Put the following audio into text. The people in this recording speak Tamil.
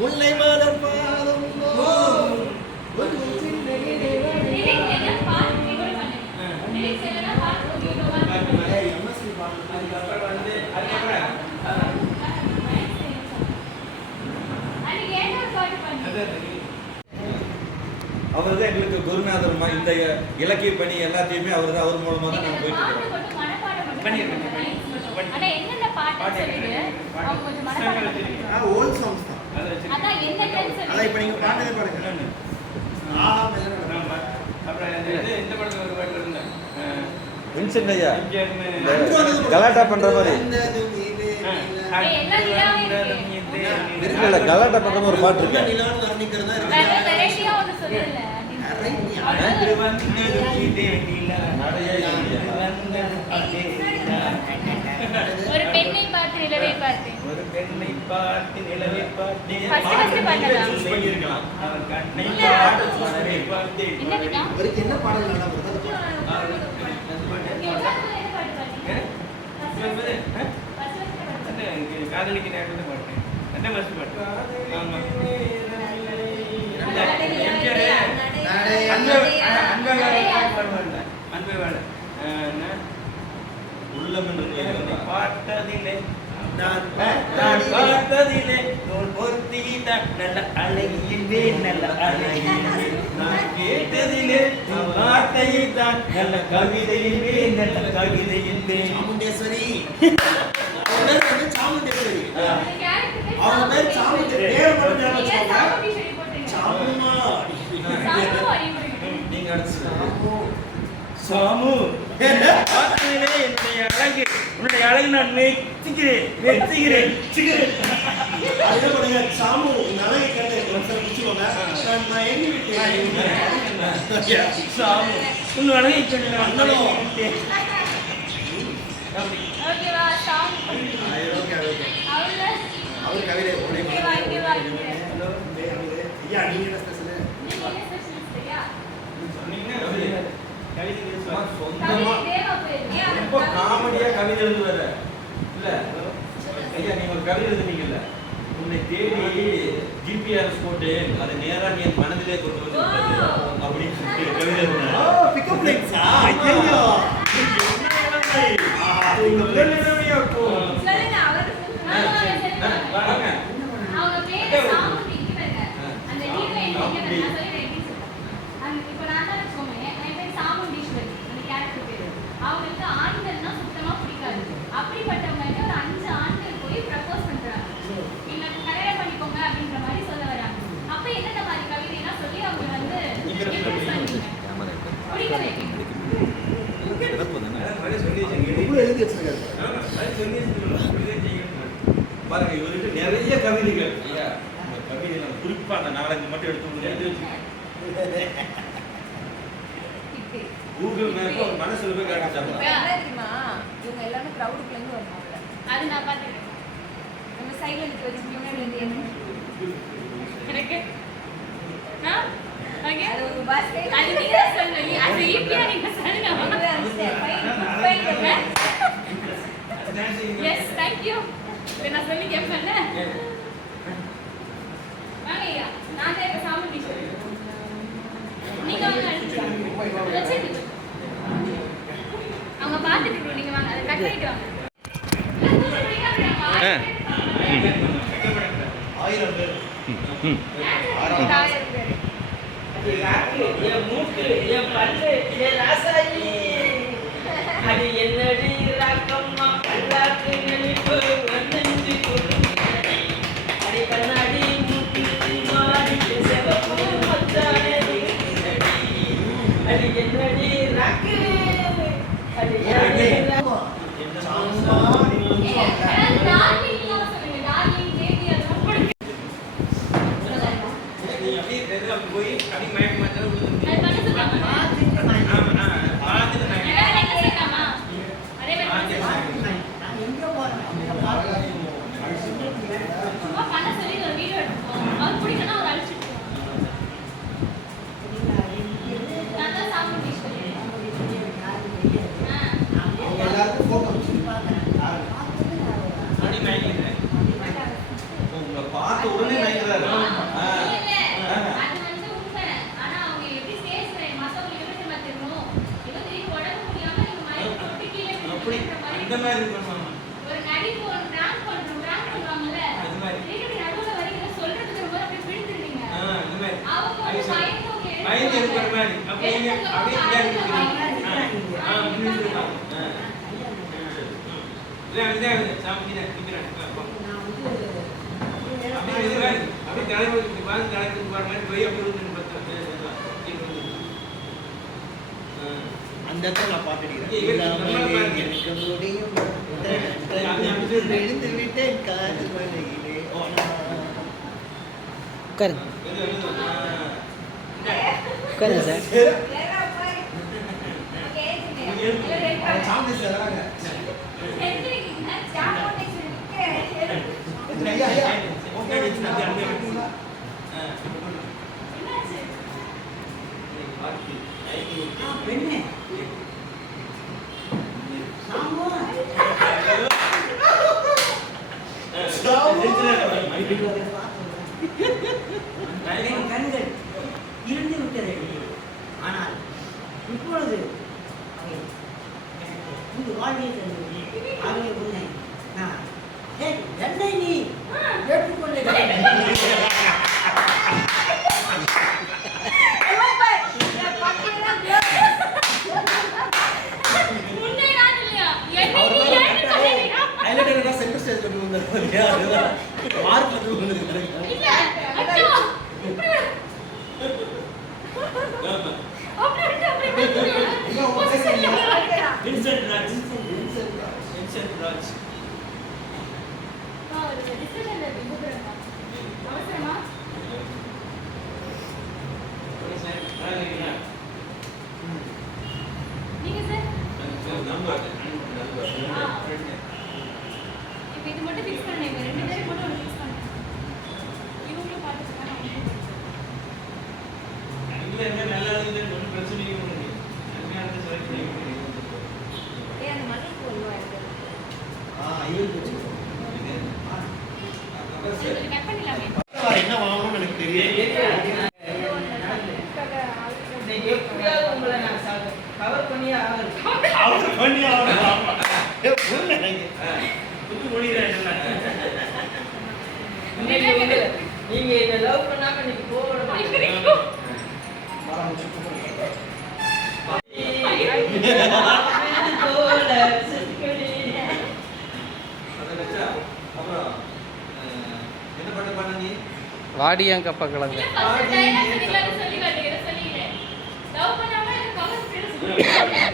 முல்லை மலர் பாதம் அதுக்கப்புறம் வந்து அதுக்கப்புறம். அவர் தான் எங்களுக்கு குருநாதர் இந்த இலக்கிய பணி எல்லாத்தையுமே அவர் தான் அவர் மூலமாக தான் நாங்கள் போயிட்டு பண்ணிக்கணும். ஓல்ட் சாங்ஸ் தான். அதான் இப்போ நீங்கள் பாட்டதே பாருங்க. வின்சென்ட் ஐயா கலாட்டா பண்ற மாதிரி. ஏய், எல்லா நிலாவும் இருக்கு. இல்ல இல்ல கலாட்டா பண்ற மாதிரி ஒரு பாட்டு இருக்கு. ஒரு பெண்ணை பார்த்து நிலவை பார்த்து. ஒரு பெண்ணை பார்த்து நிலவை. அவன் கண்ணை பார்த்தேன். என்ன விதா அவருக்கு என்ன பாடல் நல்லா வருது? அது பாடுங்க. அந்த பாட்டு. என்ன பாட்டு பாத்தீங்க ஏ? இது வந்து, ஆ? First first பாட்டு அந்த இங்க காதலிக்கு நேரத்துல பாட்டு அந்த பஸ் பாட்டு ஆமா இந்த எம்ஜிஆர் அன்பே அன்பே வேலை பாடுவார்ல அன்பே வேலை உள்ளம் என்று கேட்கிறதா? பார்த்ததில்லை நான் நான் பார்த்ததில்லை நூல் பொருத்திதான் நல்ல அழகியில்வே நல்ல அழகியில்வே நான் கேட்டதில்லை உன் வார்த்தையை தான் நல்ல கவிதையில்வே நல்ல கவிதையில்வே சாமுண்டேஸ்வரி. சாமுண்டேஸ்வரி. அந்த character பேர் அவங்க பேர் மட்டும். சாமுண்டீஸ்வரி. சாமுமா. நீங்க சாமு. பார்த்ததிலே என்னுடைய அழகு. உன்னுடைய அழகு நான் மெச்சுகிறேன் மெச்சுகிறேன். சாமு நலகை கண்டு நான் எண்ணி விட்டேன். சாமு உன் அழகை கண்டு நான். விட்டேன். அவர். கவிதை. ஐயா நீங்க என்ன ஸ்பெஷல் நீங்க என்ன specialist ஐயா? சொன்னீங்கன்னா கவிதை கவிதை சும்மா சொல்லுவாங்க. சொந்தமா கவிதை தேவா போயிருக்கேன். அது ரொம்ப கவிதை- காமெடியா கவிதை எழுதுவாரு இல்ல கவிதை எழுதுனீங்கல்ல உன்னை தேடி ஜிபிஆர்எஸ் போட்டு அதை நேரா நீ என் மனதிலே கொண்டு வந்து அப்படின்னு சொல்லிட்டு கவிதை ஓ எழுதுனாரு. பிக்கப் லைன்ஸா ஐயோ ஆஹா உங்க முதல் நிலைமையா இருக்கும். சொல்லுங்க, அவரு ஆ, சொல்லுங்க. ஆ, வாங்க. அவங்க பேரு சாமுண்டி, இங்க பாருங்க. அந்த நீர்ல இங்க பாருங்க, அப்படி. நான் சொல்லிடுறேன், எப்படி சொல்றேன். அந்த- இப்ப நான் தான் வச்சுக்கோங்களேன், என் பேரு சாமுண்டீஸ்வரி, அந்த character பேரு. அவங்களுக்கு ஆண்கள்னா சுத்தமா பிடிக்காது. அப்படிப்பட்டவங்க வந்து ஒரு அஞ்சு ஆண்கள் போய் propose பண்றாங்க. என்னை கல்யாணம் பண்ணிக்கோங்க அப்படின்ற மாதிரி சொல்ல வராங்க. அப்ப என்னென்ன மாதிரி கவிதைலாம் சொல்லி அவங்க வந்து impress பண்ணீங்க. பிடிக்க வைக்கணும். அதான் மாதிரி சொல்லி வச்சிருக்கீங்க. எவ்வளவு எழுதி வச்சிருக்காரு ஆமா, மாதிரி சொல்லி வச்சிருக்கீங்க. கவிதை செய்யணும். பாருங்க இவர்கிட்ட நிறைய கவிதைகள் ஐயா இந்த கவிதை நான் குறிப்பா அந்த நாலஞ்சு மட்டும் எடுத்து உங்களுக்கு எழுதி கூகுள் மேப் ஒரு மனசுல போய் காட்டுச்சாங்க என்ன தெரியுமா? இவங்க எல்லாமே crowd-க்குள்ள இருந்து வருவாங்க. அது நான் பார்த்துக்கிறேன். நம்ம சைடுல நிக்க வச்சு முன்னாடி வந்து என்ன? எனக்கு. ஆ? Okay? அது ஒரு நீங்க நீங்க thank you. இப்ப நான் சொல்லி கேட்பேன்ல? வாங்க ஐயா. நான் தான் இப்ப சாமுண்டி சொல்றேன். நீங்க வாங்க அடுத்து. வச்சிருங்க. அவங்க பார்த்துட்டு. நீங்க வாங்க. அதை cut பண்ணிட்டு வாங்க. ஆயிரம் பேர் ஆயிரம் பேர். அது என்னடி ராக்கு? அது என்னடி ராக்கு? ஏய், யாராவது darling இல்லாம சொல்லுங்க. darling, baby அதெல்லாம் போடுங்க. நீ அப்படியே தெருல போய் அப்படியே மயக்க மாத்திரம் விழுந்துருக்கீங்க. அது பண்ண சொல்லாமா? ஆமா, ஆ, பார்த்துட்டு மயக்க. வேற என்ன சொல்லாமா? அதே மாதிரி பண்ண சொல்லாமா? சும்மா பண்ண சொல்லி ஒரு வீடியோ எடுப்போம் அவர் பிடிக்கணும் அவர் அழிச்சிட்டு நான் தான் சாப்பிட்டு அவங்க எல்லாருக்கும் போட்டோ அப்படி மயக்க மாதிரி இருக்கணும் ஒரு நடிப்பு ஒரு பிராங்க் பண்றோம் பிராங்க் பண்ணுவாங்கல்ல அது மாதிரி. திருப்பி நடுவுல வரீங்க சொல்றதுக்கு ரொம்ப அப்படியே பிடிச்சிருவீங்க ஆ, இந்த மாதிரி. அவங்க வந்து. பயந்தவங்க பயந்து இருக்கிற மாதிரி. அப்படியே அப்படியே இங்க எடுத்தவங்க இருக்கு. ஆ. ஆ. இல்ல. சாமி. அப்படியே இது மாதிரி. அப்படியே தலைவர் தலைவர் போய் பார்த்தா. ஆ. அந்த இடத்துல நான் பாட்டு இங்க இவருக்கு அடிக்கிறேன் நல்லா பாருங்க. இருக்க முடியும் அது அப்படி இருக்கு. விழுந்து விட்டேன் காதல் மலையிலே ஓ, நான் உட்காருங்க இது, இது, ஆ. உட்காருங்க சார் வேற பாரு. ஓகே, இது இது ரெட் அவன் சாமி வராங்க செஞ்சிருக்கீங்க ஜாம் போட்டு வச்சிருக்கீங்க. ஐயா ஐயா ஓகே, இது அப்படியே, அப்படியே விட்டு. ஆ. என்னாச்சு பார்த்து. ஐக்கு. பெண்ணு சாமு என் கண்கள் இருந்து விட்டது ஆனால் இப்பொழுது அவை எனக்கு புது தந்தது ஆகவே உன்னை நான் நீ ஏற்றுக்கொள்ள அப்படி விட்டு பொசிஷன்ல வின்சென்ட் ராஜ் வின்சென்ட் ராஜ் அவசரமா? நீங்க சார் இப்போ அவர் பண்ணி நீங்க. லவ் பண்ணாம கிழங்கு. சொல்லி